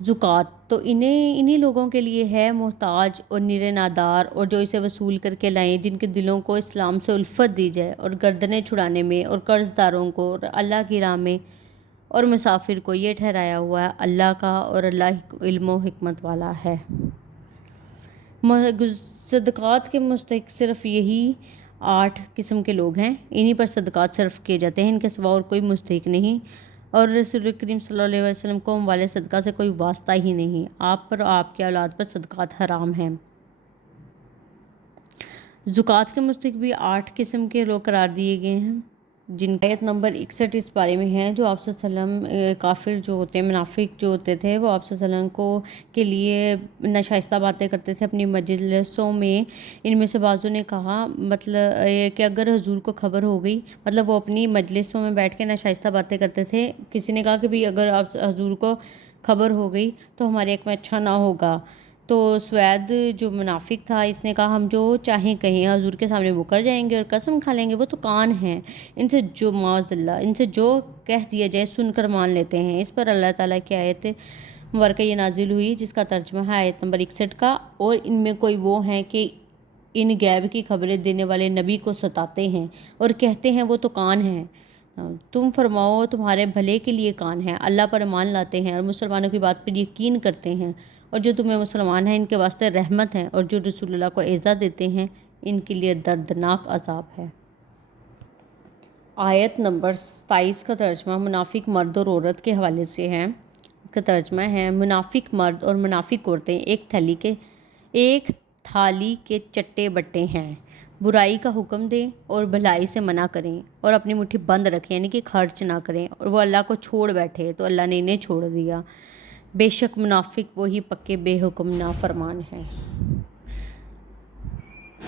زکوٰۃ تو انہی لوگوں کے لیے ہے محتاج اور نیر نادار، اور جو اسے وصول کر کے لائیں، جن کے دلوں کو اسلام سے الفت دی جائے، اور گردنیں چھڑانے میں، اور قرض داروں کو، اور اللہ کی راہ میں، اور مسافر کو یہ ٹھہرایا ہوا ہے اللہ کا، اور اللہ علم و حکمت والا ہے۔ صدقات کے مستحق صرف یہی 8 قسم کے لوگ ہیں، انہی پر صدقات صرف کیے جاتے ہیں، ان کے سوا اور کوئی مستحق نہیں، اور رسول کریم صلی اللہ علیہ وسلم کو اموال صدقہ سے کوئی واسطہ ہی نہیں، آپ پر اور آپ کی اولاد پر صدقات حرام ہیں۔ زکوٰۃ کے مستحق بھی 8 قسم کے لوگ قرار دیے گئے ہیں، جن کا آیت نمبر 61 اس بارے میں ہے۔ جو آپ صلی اللہ علیہ وسلم کافر جو ہوتے ہیں، منافق جو ہوتے تھے، وہ آپ صلی اللہ علیہ وسلم کے لیے ناشائستہ باتیں کرتے تھے اپنی مجلسوں میں۔ ان میں سے بعضوں نے کہا مطلب کہ اگر حضور کو خبر ہو گئی، مطلب وہ اپنی مجلسوں میں بیٹھ کے ناشائستہ باتیں کرتے تھے، کسی نے کہا کہ بھی اگر آپ حضور کو خبر ہو گئی تو ہمارے حق میں اچھا نہ ہوگا، تو سوید جو منافق تھا، اس نے کہا ہم جو چاہیں کہیں، حضور کے سامنے مکر جائیں گے اور قسم کھا لیں گے، وہ تو کان ہیں، ان سے جو معاذ اللہ ان سے جو کہہ دیا جائے سن کر مان لیتے ہیں۔ اس پر اللہ تعالیٰ کی آیت مبارکہ یہ نازل ہوئی، جس کا ترجمہ ہے آیت نمبر 61 کا، اور ان میں کوئی وہ ہیں کہ ان غیب کی خبریں دینے والے نبی کو ستاتے ہیں اور کہتے ہیں وہ تو کان ہیں، تم فرماؤ تمہارے بھلے کے لیے کان ہیں، اللہ پر ایمان لاتے ہیں اور مسلمانوں کی بات پر یقین کرتے ہیں، اور جو تمہیں مسلمان ہیں ان کے واسطے رحمت ہے، اور جو رسول اللہ کو اعزا دیتے ہیں ان کے لیے دردناک عذاب ہے۔ آیت نمبر 27 کا ترجمہ منافق مرد اور عورت کے حوالے سے ہے۔ اس کا ترجمہ ہے منافق مرد اور منافق عورتیں ایک تھالی کے چٹے بٹے ہیں، برائی کا حکم دیں اور بھلائی سے منع کریں، اور اپنی مٹھی بند رکھیں، یعنی کہ خرچ نہ کریں، اور وہ اللہ کو چھوڑ بیٹھے تو اللہ نے انہیں چھوڑ دیا، بے شک منافق وہی پکے بے حکم نافرمان ہیں۔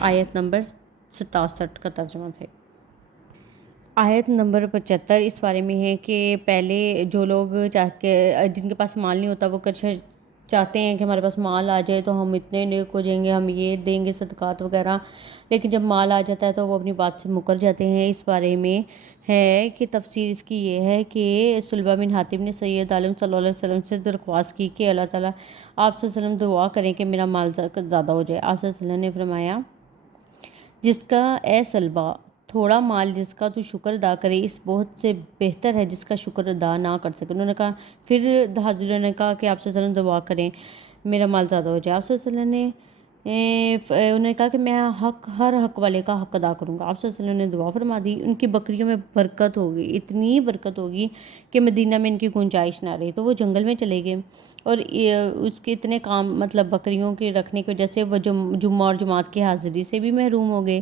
آیت نمبر 67 کا ترجمہ ہے۔ آیت نمبر 75 اس بارے میں ہے کہ پہلے جو لوگ جن کے پاس مال نہیں ہوتا، وہ چاہتے ہیں کہ ہمارے پاس مال آ جائے تو ہم اتنے نیک ہو جائیں گے، ہم یہ دیں گے صدقات وغیرہ، لیکن جب مال آ جاتا ہے تو وہ اپنی بات سے مکر جاتے ہیں۔ اس بارے میں ہے کہ تفسیر اس کی یہ ہے کہ سلبہ بن حاتب نے سید عالم صلی اللہ علیہ وسلم سے درخواست کی کہ اللہ تعالیٰ آپ صلی اللہ علیہ وسلم دعا کریں کہ میرا مال زیادہ ہو جائے۔ آپ صلی اللہ علیہ وسلم نے فرمایا جس کا اے سلبہ تھوڑا مال جس کا تو شکر ادا کرے اس بہت سے بہتر ہے جس کا شکر ادا نہ کر سکے۔ انہوں نے کہا، پھر حضور نے کہا کہ آپ صلی اللہ علیہ وسلم دعا کریں میرا مال زیادہ ہو جائے۔ آپ صلی اللہ علیہ وسلم نے انہوں نے کہا کہ میں ہر حق والے کا حق ادا کروں گا۔ آپ صلی اللہ علیہ وسلم نے دعا فرما دی، ان کی بکریوں میں برکت ہوگی، اتنی برکت ہوگی کہ مدینہ میں ان کی گنجائش نہ رہی، تو وہ جنگل میں چلے گئے، اور اس کے اتنے کام مطلب بکریوں کے رکھنے کی وجہ سے وہ جمعہ اور جماعت کی حاضری سے بھی محروم ہو گئے۔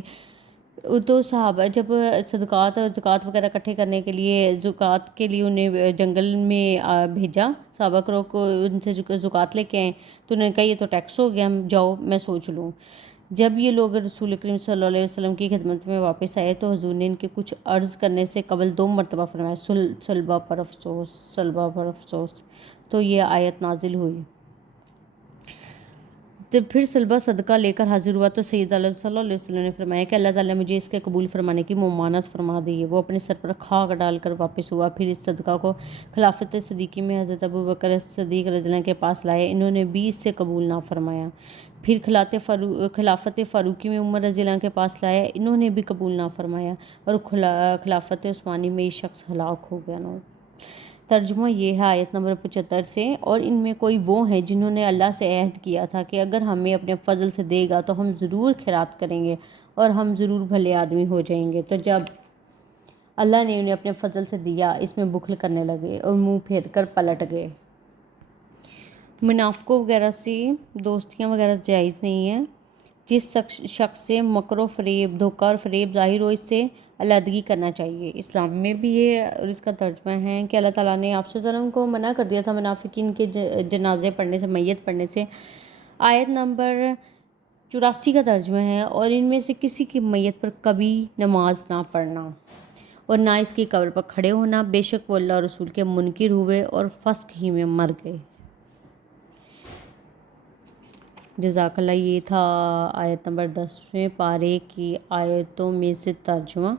تو صحابہ جب صدقات اور زکوٰۃ وغیرہ اکٹھے کرنے کے لیے زکوٰۃ کے لیے انہیں جنگل میں بھیجا، صحابہ کو ان سے زکوٰۃ لے کے آئیں، تو انہوں نے کہا یہ تو ٹیکس ہو گیا، ہم جاؤ میں سوچ لوں۔ جب یہ لوگ رسول کریم صلی اللہ علیہ وسلم کی خدمت میں واپس آئے تو حضور نے ان کے کچھ عرض کرنے سے قبل 2 مرتبہ فرمایا سلبہ پر افسوس، سلبہ پر افسوس، تو یہ آیت نازل ہوئی۔ جب پھر سلبہ صدقہ لے کر حاضر ہوا تو سید عالم صلی اللہ علیہ وسلم نے فرمایا کہ اللہ تعالیٰ مجھے اس کے قبول فرمانے کی ممانعت فرما دی ہے۔ وہ اپنے سر پر خاک ڈال کر واپس ہوا، پھر اس صدقہ کو خلافت صدیقی میں حضرت ابو بکر صدیق رضی اللہ عنہ کے پاس لائے، انہوں نے بھی اس سے قبول نہ فرمایا۔ پھر خلافت فاروقی میں عمر رضی اللہ عنہ کے پاس لائے، انہوں نے بھی قبول نہ فرمایا، اور خلافت عثمانی میں یہ شخص ہلاک ہو گیا۔ ترجمہ یہ ہے آیت نمبر 75 سے، اور ان میں کوئی وہ ہیں جنہوں نے اللہ سے عہد کیا تھا کہ اگر ہمیں اپنے فضل سے دے گا تو ہم ضرور خیرات کریں گے اور ہم ضرور بھلے آدمی ہو جائیں گے، تو جب اللہ نے انہیں اپنے فضل سے دیا اس میں بخل کرنے لگے اور منہ پھیر کر پلٹ گئے۔ منافقوں وغیرہ سے دوستیاں وغیرہ جائز نہیں ہیں۔ جس شخص سے مکر و فریب، دھوکہ اور فریب ظاہر ہو اس سے علیحدگی کرنا چاہیے۔ اسلام میں بھی یہ اور اس کا ترجمہ ہے کہ اللہ تعالیٰ نے آپ صلی اللہ علیہ وسلم کو منع کر دیا تھا منافقین کے جنازے پڑھنے سے، میت پڑھنے سے۔ آیت نمبر 84 کا ترجمہ ہے، اور ان میں سے کسی کی میت پر کبھی نماز نہ پڑھنا اور نہ اس کی قبر پر کھڑے ہونا، بے شک وہ اللہ اور رسول کے منکر ہوئے اور فسق ہی میں مر گئے۔ جزاک اللہ۔ یہ تھا آیت نمبر 10ویں پارے کی آیتوں میں سے ترجمہ۔